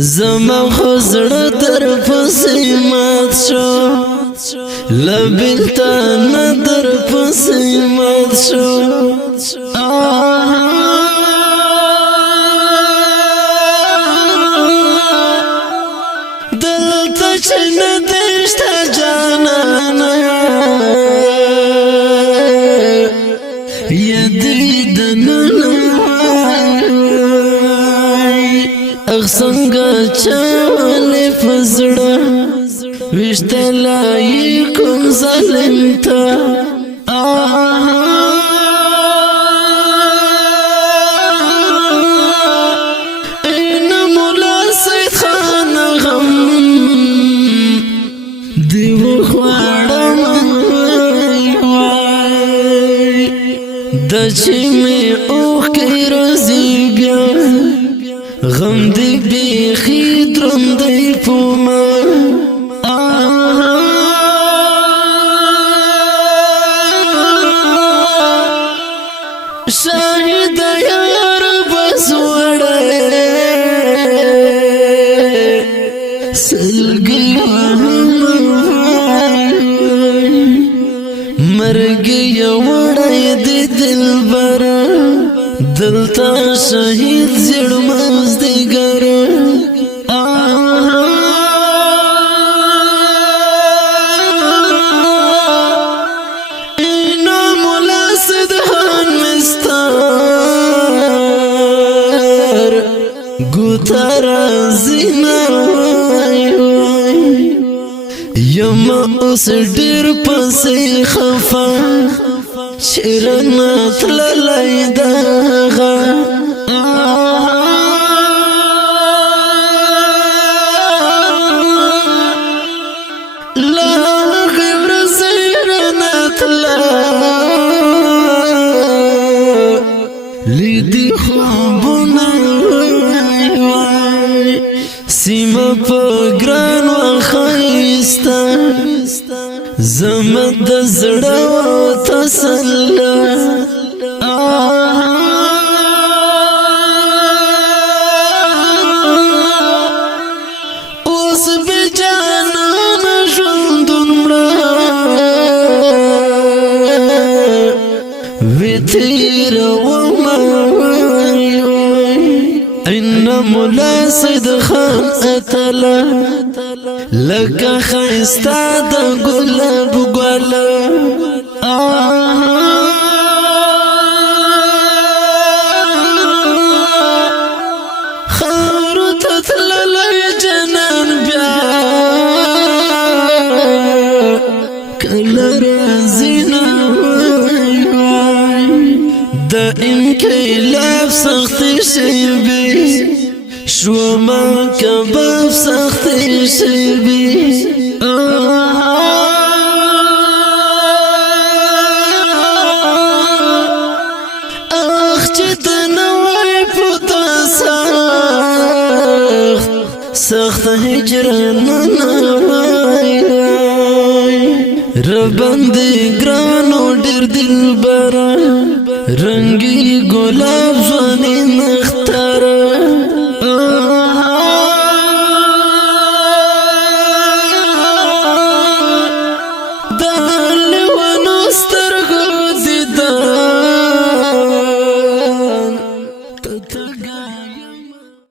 زما خزړه در پسې مات شو لبلتان در پسې مات شو دلته چې نه دشته جانانه یدې دننه څنګه چاله فزړه وشتلای کوم ظالم ته این مولا سید خان غم دیو خوړم د چې می اوخ کې روزي بیا غم دی بیخی درندی پوما شاہد یار بسوڑے سلگی مرگی وڑای دی دل برا دلتا شہید زیر مزدگر اینا مولا صدحان مستار گوتر زینا یما اس ډیر پسې خفا شیرنا تللی داغا لا غیر سیرنا تللی دی خوابنا سیما پا گران و خیستا زمد زړه تسلا اوس به جانان ژوندون مړه وتیر وما ان مولا سید خان اتلا لکه خیستا د ګلاب ګل خاور تتللی جنان بیا کله رازینا د انقلاب سخت شیبی شو ما کباب سخت شیبی اخ چې د نوی پوتا سخت هجرانه ربندې ګرانو ډېر دلبره رنګي ګلاب